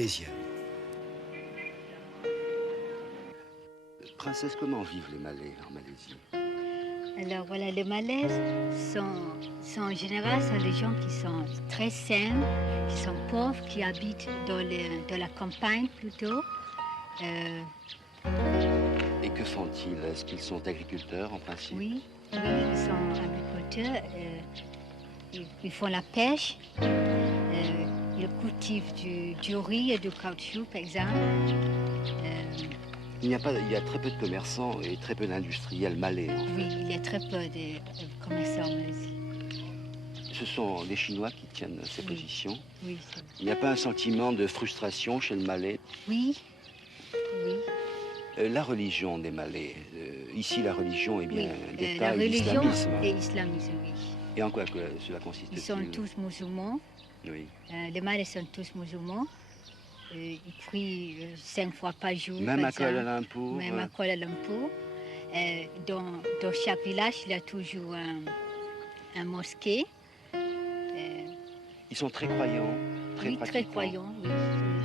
malaisienne. Princesse, comment vivent les Malais en Malaisie? Alors voilà, les Malais sont en général des gens qui sont très sains, qui sont pauvres, qui habitent dans la campagne plutôt. Et que font-ils? Est-ce qu'ils sont agriculteurs en principe? Oui, ils sont agriculteurs. Ils font la pêche. Ils cultivent du riz et du caoutchouc, par exemple. Il y a très peu de commerçants et très peu d'industriels malais, en fait. Oui, il y a très peu de commerçants en Malaisie. Ce sont les Chinois qui tiennent ces positions. Oui, il n'y a pas un sentiment de frustration chez le Malais? Oui, oui. La religion des Malais, ici la religion est bien d'État la et religion l'islamisme. et l'islamisme, oui. Et en quoi que cela consiste-t-il? Ils sont tous musulmans. Oui. Les Malais sont tous musulmans. Ils prient 5 fois par jour. Même à Kuala Lumpur? Même à Kuala Lumpur. Dans chaque village, il y a toujours un mosquée. Ils sont très croyants, très pratiquants. Très croyants, oui.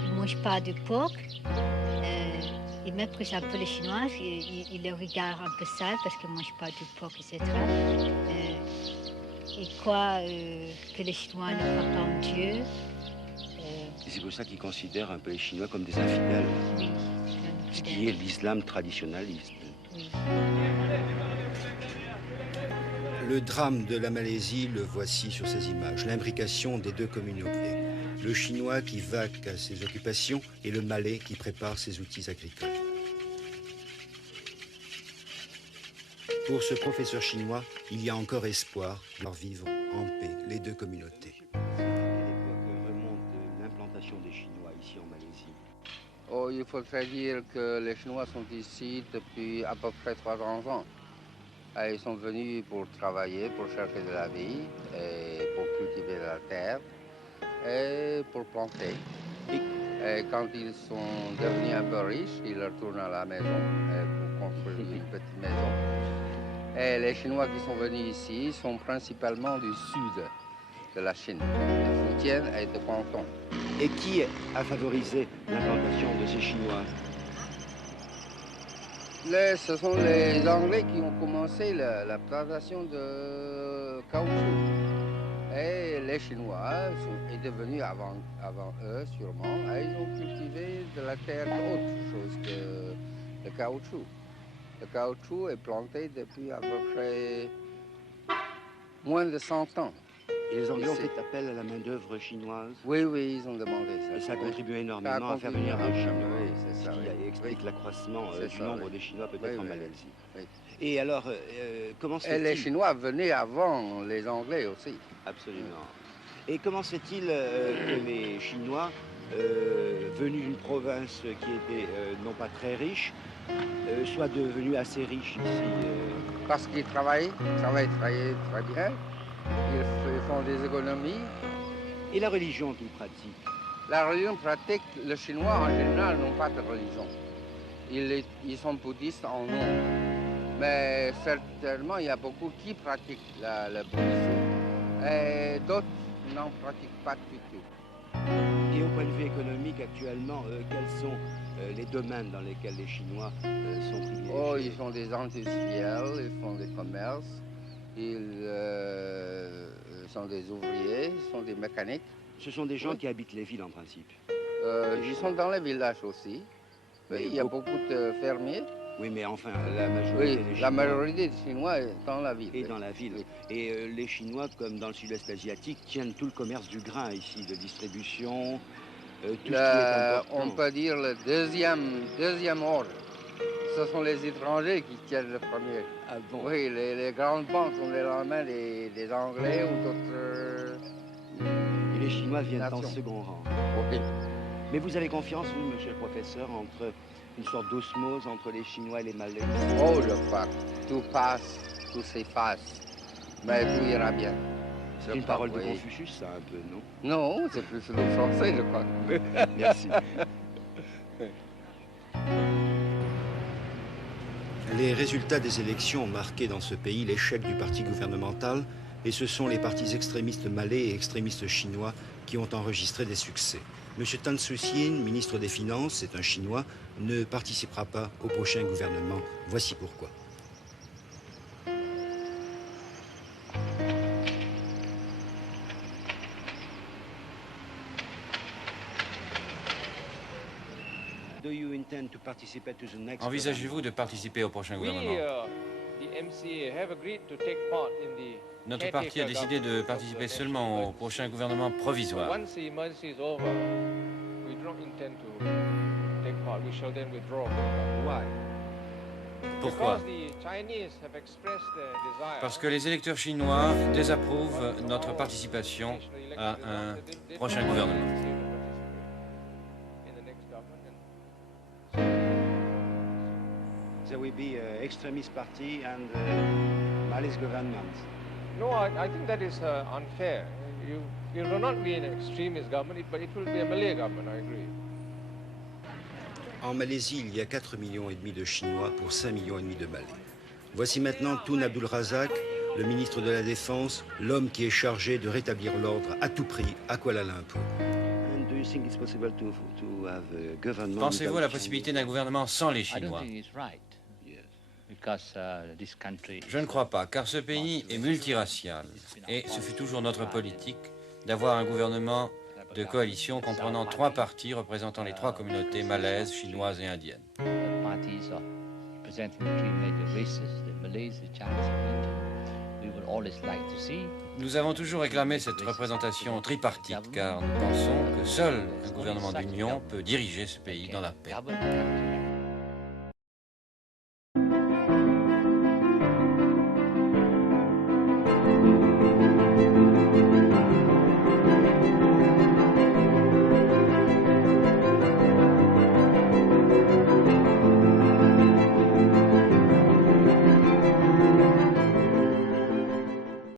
Ils ne mangent pas de porc. Ils méprisent un peu les Chinois. Ils les regardent un peu sales parce qu'ils ne mangent pas de porc, etc. Ils croient que les Chinois ne croient pas en Dieu. Et c'est pour ça qu'ils considèrent un peu les Chinois comme des infidèles. Oui. Ce qui est l'islam traditionnaliste. Oui. Le drame de la Malaisie, le voici sur ces images. L'imbrication des deux communautés. Le Chinois qui vaque à ses occupations et le Malais qui prépare ses outils agricoles. Pour ce professeur chinois, il y a encore espoir de voir vivre en paix les deux communautés. À quelle époque remonte l'implantation des Chinois ici en Malaisie? Oh, il faudrait dire que les Chinois sont ici depuis à peu près 300 ans. Ils sont venus pour travailler, pour chercher de la vie, et pour cultiver la terre et pour planter. Et quand ils sont devenus un peu riches, ils retournent à la maison pour construire une petite maison. Et les Chinois qui sont venus ici sont principalement du sud de la Chine, de Fujian et de Guangdong. Et qui a favorisé l'implantation de ces Chinois? Ce sont les Anglais qui ont commencé la plantation de caoutchouc. Et les Chinois sont devenus avant eux, sûrement, et ils ont cultivé de la terre autre chose que le caoutchouc. Le caoutchouc est planté depuis à peu près moins de 100 ans. Et les Anglais ont fait appel à la main-d'œuvre chinoise? Oui, oui, ils ont demandé ça. Et ça a contribué énormément à faire venir des Chinois. Oui, c'est ça. Ce qui explique l'accroissement du nombre des Chinois peut-être en Malaisie. Oui. Et alors, comment se fait-il? Et les Chinois venaient avant les Anglais aussi. Absolument. Et comment se fait-il que les Chinois, venus d'une province qui était non pas très riche, soient devenus assez riches ici? Parce qu'ils travaillent très bien. Ils font des économies. Et la religion qu'ils pratiquent? La religion pratique, les Chinois en général n'ont pas de religion. Ils sont bouddhistes en nom. Mais certainement, il y a beaucoup qui pratiquent le bouddhisme. Et d'autres n'en pratiquent pas du tout. Et au point de vue économique, actuellement, quels sont les domaines dans lesquels les Chinois sont privilégiés? Oh, ils sont des industriels, ils font des commerces, ils sont des ouvriers, ils sont des mécaniques. Ce sont des gens qui habitent les villes en principe? Ils sont dans les villages aussi. Oui, il y a beaucoup de fermiers. Oui, mais enfin, la majorité des Chinois... la majorité des Chinois est dans la ville. Et dans la ville. Oui. Et les Chinois, comme dans le sud-est asiatique, tiennent tout le commerce du grain ici, de distribution, tout ce qui est important. On peut dire le deuxième ordre. Ce sont les étrangers qui tiennent le premier. Ah bon? Oui, les grandes banques sont les lendemains des Anglais ou d'autres... Et les Chinois viennent en second rang. Oui. Mais vous avez confiance, vous, monsieur le professeur, entre une sorte d'osmose entre les Chinois et les Malais? Oh, je crois. Tout passe, tout s'efface. Mais tout ira bien. C'est une parole de Confucius, ça, un peu, non? Non, c'est plus le français, je crois. Merci. Les résultats des élections ont marqué dans ce pays l'échec du parti gouvernemental et ce sont les partis extrémistes malais et extrémistes chinois qui ont enregistré des succès. M. Tan Suu-Kyi, ministre des Finances, c'est un Chinois, ne participera pas au prochain gouvernement. Voici pourquoi. Envisagez-vous de participer au prochain gouvernement? Notre parti a décidé de participer seulement au prochain gouvernement provisoire. Pourquoi? Parce que les électeurs chinois désapprouvent notre participation à un prochain gouvernement. There will be an extremist party and Malay's government. No, I think that is unfair. You will not be an extremist government, but it will be a Malay government, I agree. En Malaisie, il y a 4,5 millions de Chinois pour 5,5 millions de Malais. Voici maintenant Tun Abdul Razak, le ministre de la Défense, l'homme qui est chargé de rétablir l'ordre à tout prix à Kuala Lumpur. Pensez-vous à la possibilité d'un gouvernement sans les Chinois? Je ne crois pas, car ce pays est multiracial et ce fut toujours notre politique d'avoir un gouvernement de coalition comprenant 3 partis représentant les 3 communautés malaises, chinoises et indiennes. Nous avons toujours réclamé cette représentation tripartite car nous pensons que seul un gouvernement d'union peut diriger ce pays dans la paix.